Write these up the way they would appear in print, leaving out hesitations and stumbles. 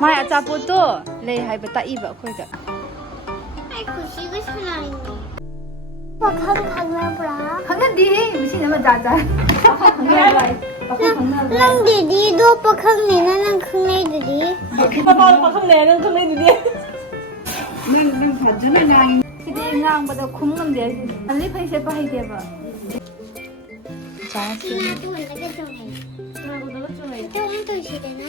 ꯃꯥꯏ ꯑꯆꯥꯄꯣꯠꯇꯣ ꯂꯩ ꯍꯥꯏꯕ ꯇꯥꯛꯏꯕ ꯑꯩꯈꯣꯏꯗ ꯑꯩ ꯈꯨꯁꯤꯒ ꯁꯥꯟꯅꯔꯤꯅꯦ ꯄꯥꯈꯪ ꯈꯪꯅꯕ꯭ꯔꯥ ꯈꯪꯅꯗꯦꯍꯦ ꯃꯁꯤꯅ ꯃꯖꯥ ꯖꯥꯏ ꯅꯪ ꯗꯤꯗꯤꯗꯣ ꯄꯥꯈꯪꯅꯤꯅ ꯅꯪ ꯈꯪꯅꯩꯗꯨꯗꯤ ꯄꯥꯄꯥꯗꯣ ꯄꯥꯈꯪꯅꯦ ꯅꯪ ꯈꯪꯅꯩꯗꯨꯗꯤ ꯅꯪ ꯐꯖꯅ ꯉꯥꯡꯉꯤ ꯁꯤꯗꯤ ꯉꯥꯡꯕꯗ ꯈꯨꯝ ꯉꯝꯗꯦ ꯑꯜꯂꯤ ꯐꯩ ꯁꯦꯠꯄ ꯍꯩꯇꯦꯕ ꯉꯥꯗꯣꯟꯗꯒ ꯆꯣꯡꯉꯩ ꯀꯃꯥꯏꯅ ꯇꯧꯁꯤꯗꯅ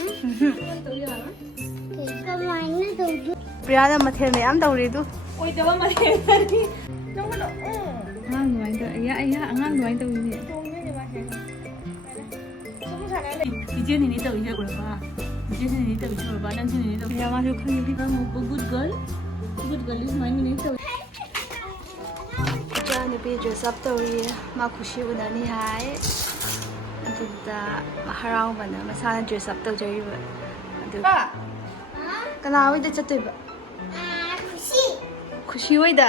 ꯀꯃꯥꯏꯅ ꯇꯧꯗꯣ ꯄ꯭ꯔꯤꯌꯥꯅ ꯃꯊꯦꯜ ꯃꯌꯥꯝ ꯇꯧꯔꯤꯗꯨ ꯑꯣꯏꯗꯕ ꯃꯊꯦꯜ ꯑꯉꯥꯡ ꯑꯗꯨꯃꯥꯏꯅ ꯇꯧ ꯑꯉꯥꯡ ꯑꯗꯨꯃꯥꯏꯅ ꯇꯧꯋꯤꯅꯦ 이제는 이따 잊어버려봐. 이제는 이따 잊어버려봐. 난생은 이따 야 마ꯁꯨ ꯈꯪꯉꯤ 내가 먹고 good girl is my minute. ꯏꯆꯥ ꯅꯨꯄꯤ ꯗ꯭ꯔꯦꯁ ꯑꯞ ꯇꯧꯔꯤ ꯃꯥ ꯈꯨꯁꯤ ꯎꯅꯅꯤ ꯍꯥꯏ ꯑꯗꯨꯗ ꯍꯔꯥꯎꯕꯅ ꯃꯁꯥꯅ ꯗ꯭ꯔꯦꯁ ꯑꯞ ꯇꯧꯖꯔꯤꯕ ꯑꯗꯨꯒ ꯀꯅꯥ ꯍꯣꯏꯗ ꯆꯠꯇꯣꯏꯕ ꯈꯨꯁꯤ ꯈꯨꯁꯤ ꯍꯣꯏꯗ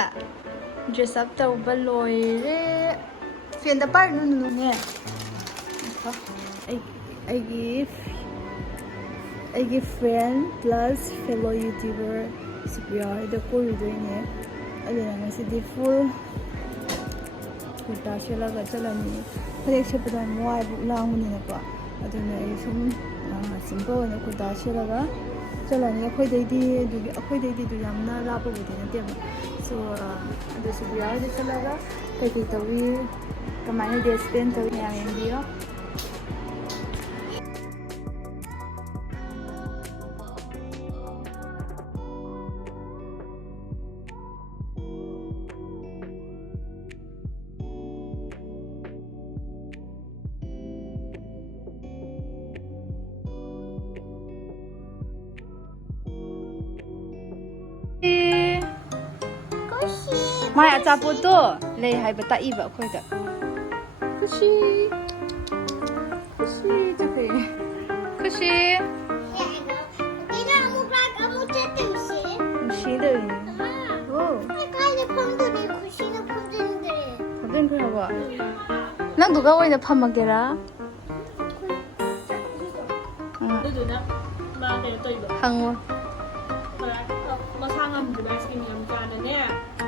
ꯗ꯭ꯔꯦꯁ ꯑꯞ ꯇꯧꯕ ꯂꯣꯏꯔꯦ ꯐꯦꯟꯗ ꯄꯥꯏꯔꯨꯅꯨ ꯅꯨꯅꯦ ꯑꯩꯒꯤ friend plus fellow YouTuber Supriya ꯍꯣꯏꯗ ꯀꯣꯏꯔꯨꯗꯣꯏꯅꯦ ꯑꯗꯨꯅ ꯉꯁꯤꯗꯤ ꯐꯨꯜ ꯀꯨꯔꯇꯥ ꯁꯦꯠꯂꯒ ꯆꯠꯂꯅꯤ ꯐꯅꯦꯛ ꯁꯦꯠꯄꯗ ꯌꯥꯝ ꯋꯥꯏꯕ ꯂꯥꯡꯕꯅꯤꯅꯀꯣ ꯑꯗꯨꯅ ꯑꯩ ꯁꯨꯝ ꯁꯤꯝꯄꯜ ꯑꯣꯏꯅ ꯀꯨꯔꯇꯥ ꯁꯦꯠꯂꯒ ꯆꯠꯂꯅꯤ ꯑꯩꯈꯣꯏꯗꯩꯗꯤ ꯑꯗꯨ ꯌꯥꯝꯅ ꯂꯥꯞꯄꯕꯨꯗꯤ ꯅꯠꯇꯦꯕ ꯁꯣ ꯑꯗꯨ ꯁꯨꯄ꯭ꯔꯤꯌꯥ ꯍꯣꯏꯗ ꯆꯠꯂꯒ ꯀꯩꯀꯩ ꯇꯧꯏ ꯀꯃꯥꯏꯅ ꯗꯦ ꯁ꯭ꯄꯦꯟ ꯇꯧꯏ ꯃꯌꯥꯝ ꯌꯦꯡꯕꯤꯌꯣ ꯃꯥꯏ ꯑꯆꯥꯄꯣꯠꯇꯣ ꯂꯩ ꯍꯥꯏꯕ ꯇꯥꯛꯏꯕ ꯑꯩꯈꯣꯏꯗ ꯈꯨꯁꯤ ꯆꯠꯈ꯭ꯔꯦ ꯈꯨꯁꯤ ꯅꯨꯡꯁꯤꯗꯧꯔꯤꯅꯦ ꯀꯥꯏꯗ ꯐꯝꯗꯣꯏꯅꯤ ꯈꯨꯁꯤꯅ ꯐꯝꯖꯤꯟꯗ꯭ꯔꯦ ꯐꯝꯖꯤꯟꯈ꯭ꯔꯕꯣ ꯅꯪꯗꯨꯒ ꯑꯣꯏꯅ ꯐꯝꯃꯒꯦꯔꯥ ꯑꯗꯨꯗꯨꯅ ꯃꯥ ꯀꯩꯅꯣ ꯇꯧꯏꯕ ꯍꯪꯉꯣ ꯃꯁꯥ ꯉꯝꯗ꯭ꯔꯤꯕ ꯑꯥꯏꯁꯀ꯭ꯔꯤꯝ ꯌꯥꯝ ꯆꯥꯅꯅꯦ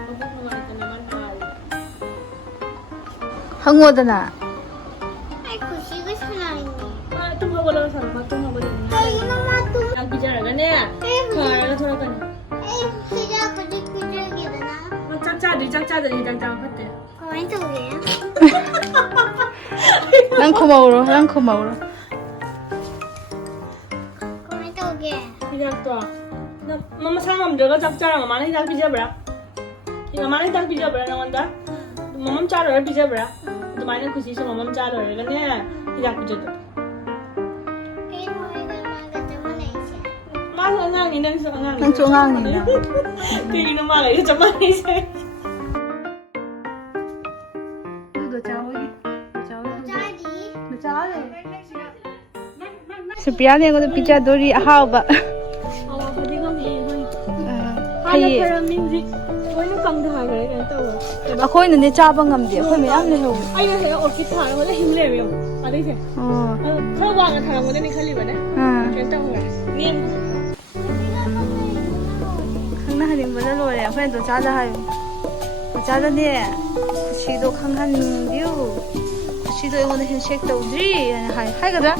ꯃꯕꯨꯛ ꯅꯨꯡꯉꯥꯏꯇꯅ ꯃꯥ ꯅꯥꯔꯤ ꯍꯪꯉꯣꯗꯅ ꯑꯩ ꯈꯨꯁꯤꯒ ꯁꯥꯟꯅꯔꯤꯅꯦ ꯃꯥ ꯇꯨꯝ ꯍꯧꯒꯠꯂꯒ ꯁꯥꯟꯅꯕ ꯇꯨꯝ ꯍꯧꯒꯠꯂꯅꯤ ꯀꯩꯒꯤꯅꯣ ꯃꯥ ꯆꯥꯛ ꯄꯤꯖꯔꯒꯅꯦ ꯐꯔꯒ ꯊꯣꯔꯛꯀꯅꯤ ꯑꯩ ꯍꯤꯗꯥꯛ ꯈꯖꯤꯛ ꯄꯤꯖꯒꯦꯗꯅ ꯆꯥꯛ ꯆꯥꯗ꯭ꯔꯤ ꯆꯥꯛ ꯆꯥꯗ꯭ꯔꯤ ꯍꯤꯗꯥꯛ ꯆꯥꯕ ꯐꯠꯇꯦ ꯀꯃꯥꯏꯅ ꯇꯧꯒꯦ ꯅꯪ ꯈꯨꯝꯍꯧꯔꯣ ꯈꯨꯝꯍꯧꯔꯣ ꯀꯃꯥꯏꯅ ꯇꯧꯒꯦ ꯍꯤꯗꯥꯛꯇꯣ ꯃꯁꯥ ꯉꯝꯗ꯭ꯔꯒ ꯆꯥꯛ ꯆꯥꯔ ꯃꯃꯥꯅ ꯍꯤꯗꯥꯛ ꯄꯤꯖꯕ꯭ꯔꯥ ꯃꯃꯥꯅ ꯍꯤꯗꯥꯛ ꯄꯤꯖꯕ꯭ꯔꯥ ꯅꯪꯉꯣꯟꯗ ꯃꯃꯝ ꯆꯥ ꯂꯣꯏꯔ ꯄꯤꯖꯕ꯭ꯔꯥ ꯑꯗꯨꯃꯥꯏꯅ ꯈꯨꯁꯤꯁꯨ ꯃꯃꯝ ꯆꯥ ꯂꯣꯏꯔꯒꯅꯦ ꯍꯤꯗꯥꯛ ꯄꯤꯖꯗꯕ ꯀꯩꯅꯣ ꯑꯩꯒ ꯃꯥꯒ ꯆꯞ ꯃꯥꯟꯅꯩꯁꯦ ꯃꯥꯁꯨ ꯑꯉꯥꯡꯅꯤ ꯅꯪꯁꯨ ꯑꯉꯥꯡꯅꯤ ꯅꯪꯁꯨ ꯑꯉꯥꯡꯅꯤꯅ ꯀꯩꯒꯤꯅꯣ ꯃꯥ ꯂꯩꯁꯦ ꯆꯞ ꯃꯥꯟꯅꯩꯁꯦ ꯁꯨꯄ꯭ꯔꯤꯌꯥꯅ ꯑꯩꯉꯣꯟꯗ ꯄꯤꯖꯗꯣꯔꯤ ꯑꯍꯥꯎꯕ ꯐꯔꯝꯅꯤ ꯍꯧꯖꯤꯛ ꯂꯣꯏꯅ ꯀꯪꯊꯈ꯭ꯔꯦ ꯀꯩꯅꯣ ꯇꯧꯋꯦ ꯑꯩꯈꯣꯏꯅꯅꯦ ꯆꯥꯕ ꯉꯝꯗꯦ ꯑꯩꯈꯣꯏ ꯃꯌꯥꯝ ꯂꯩꯍꯧꯋꯦ ꯑꯩꯅ ꯍꯦꯛ ꯑꯣꯔꯀꯤꯠ ꯊꯥꯔꯒ ꯍꯤꯡ ꯂꯩꯔꯦ ꯌꯦꯡꯉꯣ ꯑꯗꯩꯁꯦ ꯈꯔ ꯋꯥꯡꯅ ꯊꯥꯔꯝꯒꯗꯅꯤ ꯈꯜꯂꯤꯕꯅꯦ ꯀꯩꯅꯣ ꯇꯧꯈ꯭ꯔꯦ ꯈꯪꯅꯍꯟꯅꯤꯡꯕꯅ ꯂꯣꯏꯔꯦ ꯑꯩꯈꯣꯏꯅ ꯗꯣꯆꯥꯗ ꯍꯥꯏꯌꯨ ꯗꯣꯆꯥꯗꯅꯦ ꯈꯨꯁꯤꯗꯣ ꯈꯪꯍꯟꯕꯤꯌꯨ ꯈꯨꯁꯤꯗꯣ ꯑꯩꯉꯣꯟꯗ ꯍꯦꯟꯁꯦꯛ ꯇꯧꯗ꯭ꯔꯤ ꯍꯥꯏꯅ ꯍꯥꯏꯒꯗ꯭ꯔꯥ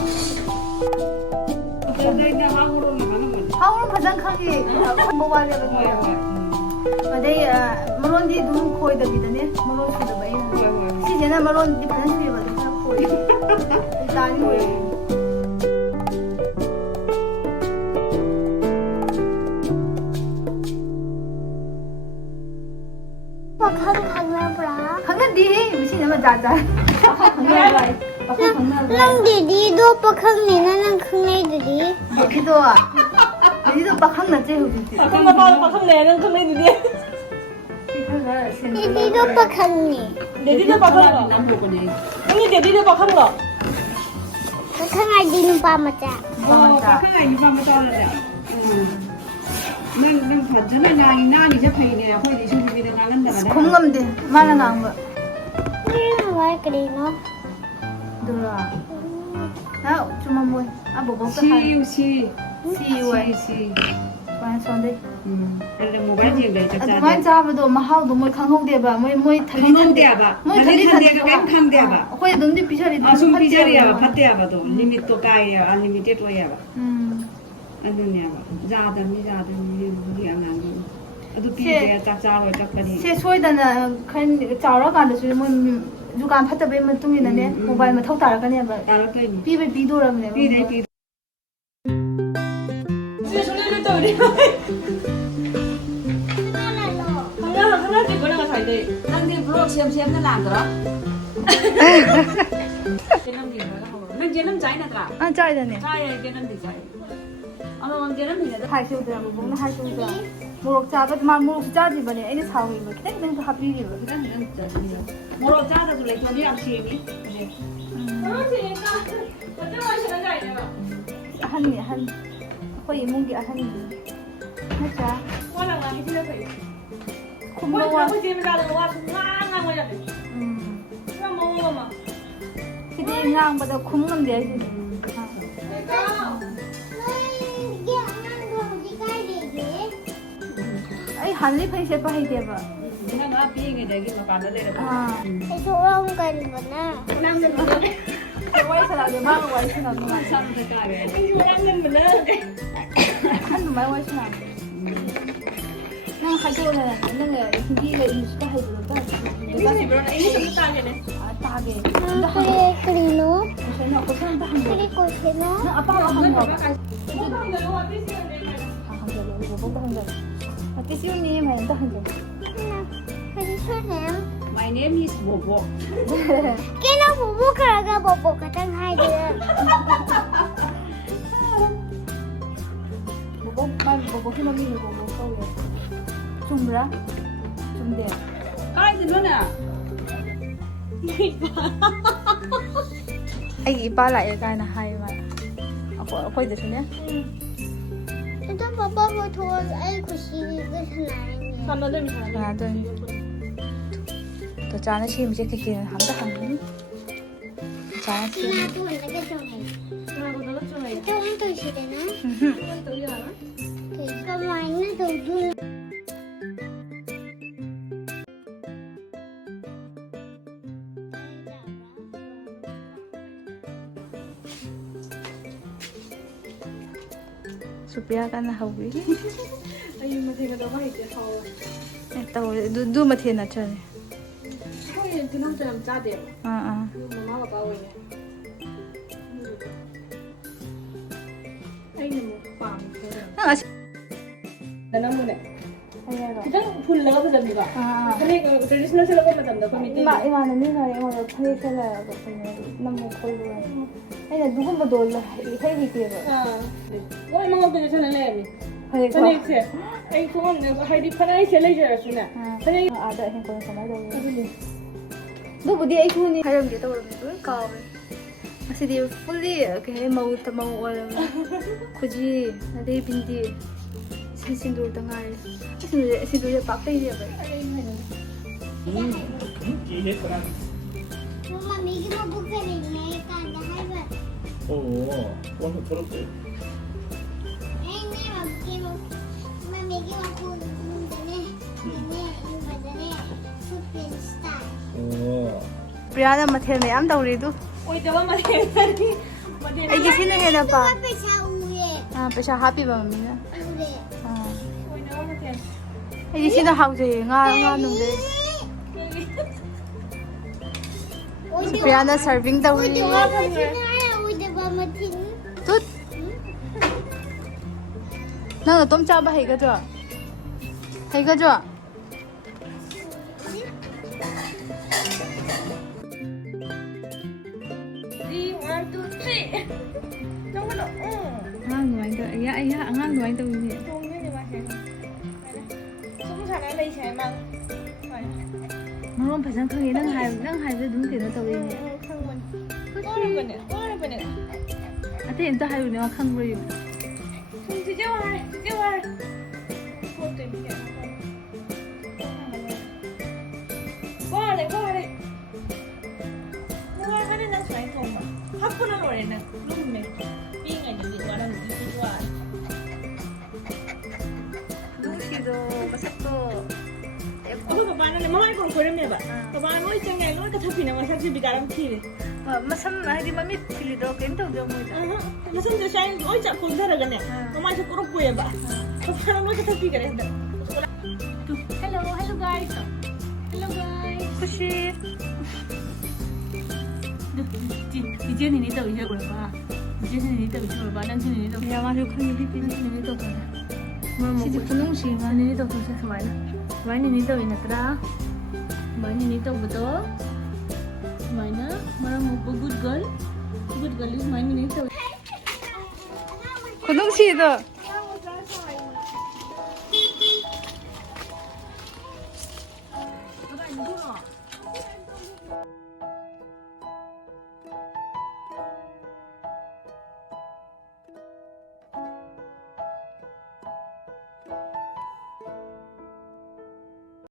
ꯍꯥꯎꯔꯣ ꯐꯖꯅ ꯈꯪꯉꯤ ꯈꯪꯕ ꯋꯥꯠꯂꯦꯕ ꯑꯗꯩ ꯃꯔꯣꯟꯗꯤ ꯑꯗꯨꯝ ꯈꯣꯏꯗꯕꯤꯗꯅꯦ ꯃꯔꯣꯟ ꯁꯨꯗꯕ ꯑꯩꯅ ꯁꯤꯁꯤꯅ ꯃꯔꯣꯟꯗꯤ ꯐꯖꯅ ꯁꯨꯏꯕ ꯑꯗꯨꯝ ꯈꯔ ꯈꯣꯏ ꯇꯥꯅꯤ ꯑꯣꯏꯔꯦ ꯄꯥꯈꯪ ꯈꯪꯅꯕ꯭ꯔꯥ ꯈꯪꯅꯗꯦꯍꯦ ꯃꯁꯤꯅ ꯃꯖꯥ ꯖꯥꯏ ꯅꯪ ꯗꯤꯗꯤꯗꯣ ꯄꯥꯈꯪꯅꯤꯅ ꯅꯪ ꯈꯪꯅꯩꯗꯨꯗꯤ ꯗꯤꯗꯤꯗꯣ ꯄꯥꯈꯪ ꯅꯠꯇꯦ ꯍꯧꯖꯤꯛꯇꯤ ꯄꯥꯄꯥꯗꯣ ꯄꯥꯈꯪꯅꯦ ꯅꯪ ꯈꯪꯅꯩꯗꯨꯗꯤ ꯗꯤꯗꯤꯗꯣ ꯄꯥꯈꯪꯅꯤ ꯗꯦꯗꯤꯗꯣ ꯄꯥꯈꯪꯂꯣ ꯅꯪꯒꯤ ꯗꯦꯗꯤꯗꯣ ꯄꯥꯈꯪꯂꯣ ꯄꯥꯈꯪ ꯍꯥꯏꯗꯤ ꯅꯨꯄꯥ ꯃꯆꯥ ꯄꯥꯈꯪ ꯍꯥꯏ ꯅꯨꯄꯥ ꯃꯆꯥꯗ ꯅꯪ ꯐꯖꯅ ꯉꯥꯡꯉꯤ ꯉꯥꯡꯉꯤꯁꯦ ꯐꯩꯅꯦ ꯑꯩꯈꯣꯏꯗꯤ ꯁꯨꯕꯤꯗ ꯉꯥꯡꯍꯟꯗꯕꯗ ꯈꯨꯝ ꯉꯝꯗꯦ ꯃꯥꯅ ꯉꯥꯡꯕ ꯋꯥꯏ ꯀꯔꯤꯅꯣ ꯑꯗꯨꯔꯣ ꯆꯨꯝꯃꯝꯃꯣꯏ ꯕꯣꯕꯣꯛꯇ ꯁꯤ ꯍꯥꯏ ꯁꯤ CUI 시. 만 손데 근데 모바일 지금 자. 아두만 자바도 마하우도 뭐 강홍대바 뭐 달리 강홍대바. 달리 탄대가 간 강대바. 거기 넘디 비셔리 아숨 비자리야 파대야바도 리미트 가이야 안리미티드 로야바. 아두냐바. 자다니 우리 안나는. 아두 비게 짝짝으로 짝거리. 세 소이다나 칸 자라간다서 뭐 두간 파타베 마뚱이나네 모바일 마 타우타라가네바 따라거니. 비베 비도라네 비네 비. 진짜 소리를 또 우리 하나 찍고 나가 잘 돼. 난데 블록 샘샘 나더라. 제놈 디가 하고. 난 제놈 자이나더라. 아 짜이다네 자야 제놈 디 자이. 아마 제놈 디가 하이쇼드라고 먹는 하이쇼드 모록 짜바 마 모록 짜지바네 애니 사오이바 그냥 하비리바 모로 자다도 레 저기 앞시니. 그렇지. 어떤 맛이 나지 않냐? 아한이 한 거의 이몽기 아한이 맞아 와랑 나 해주려고 해. 콤보와 뭐 지금 자는 와 낭낭 거야. 그럼 먹어봐. 그디 낭보다 콤는데 그러니까 이게 안한 어디가 되게? 아이 한리 펜세 파이데바 그냥 앞 비행기 되기 뭐 가는 데를 봐. 아 돌아온 거구나. 남는 거는 와이스라게 마가 와이스나 누가 사람들 가게. 남는 거는 한두 말 와이스나 난 하교는 너가 hindi 이슈가 해도다 이거 이거 따지네. 아 따게 그래 그리노? 그래서 ako saan ba hanggang 그리고 세노? na apa ba hanggang 먹방 내려와 비슷한 데 hanggang ibo ba hanggang at least yun ni may anda hanggang 그리 소셈. My name is Bobo. 걔는 보보카라가 보보 같은 하이드. bobo man bobo hinami ni bobo ko ye chumra chumde Ay, di na. ai ipa lại cái na hai mà ako được nhé 일단 바바가 도와서 아이고 시리가 사나이네. 남자들 미사네. à tôi tôi cho nó xem chứ cái kia hắn ta hắn cho nó xem 나도 내가 정해. 나도 나도 좀 해. 조금 더 시리나? 또 이러나? 그니까 많이 더 눈. Sophia cái nào hầu ý 아니 뭐 제가 너무 이제 더 tao du mà thiên là trời 형이 그 남자랑 짜대요. à 그 엄마가 바오네. 아이는 뭐 빵. nó là 나나무네. hay là 그냥 불러가 보답니다. à 근데 그 트레디셔널 셀러가 보답니다. 그 밑에. mà nó đi rồi mà nó thấy cái là cái năm một khối luôn hay là đúng mà đồ là hay gì tiền rồi 아. 뭐 이만한 거 저는 내면. hay 근데 이제 아이 그건 내가 하이디 파나이 셀레저 쓰나. 근데 à đợi hình con sao nói đâu lúc bữa đi ấy thu ni hay làm gì tao làm gì cao vậy mà sẽ đi fully cái màu tao màu ở 굳이 나대 빈디 신신도 당할 신도 bạc tay đi vậy 엄마 미기만 보컬이네. 까나 하이바. 완전 더럽대. 애니 엄마 미기만 보는데 얘네 이거잖아. 슈퍼스타. Brianna mà theo này ám đầu đi tu ôi 저거 말이 뭐지? ai cái xin này là pa 앞에 샤우에. à bây giờ happy bà mình á 그래. à ôi 저거 말이 ai cái xin nó học gì nga nung đấy Brianna serving đâu đi tốt nó là tôm chao bà hay cái chưa 3, 2, 1, 2, 3. 정말 ngang ngang nuôi đâu nhỉ 동현이 맛이. 스무 살에 lấy xe mang. mà không phải sang khơi năng hai với đúng tiền nó tao đi nhỉ không mình. 오늘 보내. à thế em tao hai rồi nó không rồi 좀 뒤져와. 그것도 이렇게. 뭐하래. 뭐가 하려나 좋아해 엄마. 하프는 원래는 루메. 빙이 이제 말하는 이게 좋아. ꯈꯣꯏꯔꯝꯃꯦꯕ ꯕꯕꯥ ꯂꯣꯏ ꯆꯪꯉꯦ ꯂꯣꯏ ꯀꯊꯛꯄꯤꯅ ꯃꯁꯛꯁꯦ ꯕꯤꯀꯥꯔꯝ ꯊꯤꯔꯦ ꯃꯁꯝ ꯍꯥꯏꯗꯤ ꯃꯃꯤꯠ ꯊꯤꯜꯂꯤꯗꯣ ꯀꯩꯝ ꯇꯧꯗꯦ ꯃꯣꯏꯗ ꯃꯁꯝꯁꯦ ꯁꯥꯏꯟ ꯂꯣꯏ ꯆꯥꯛꯊꯣꯛꯊꯔꯒꯅꯦ ꯃꯃꯥꯏꯁꯦ ꯀꯣꯔꯛꯄꯣꯏꯑꯕ ꯕꯕꯥꯅ ꯂꯣꯏ ꯀꯊꯛꯄꯤꯈꯔꯦ ꯍꯟꯗꯛ hello guys Khushi 이제 니네 또 이제 그럴까 이제 니네 또 이제 그럴까 난 니네 또 야 마주 큰일 삐삐 니네 또 그래 시지 분홍시가 니네 또 그래 그만 많이 니네 또 이나더라 많이 니네 또 부터 많이 말아 먹고 good girl is 많이 니네 또 분홍시도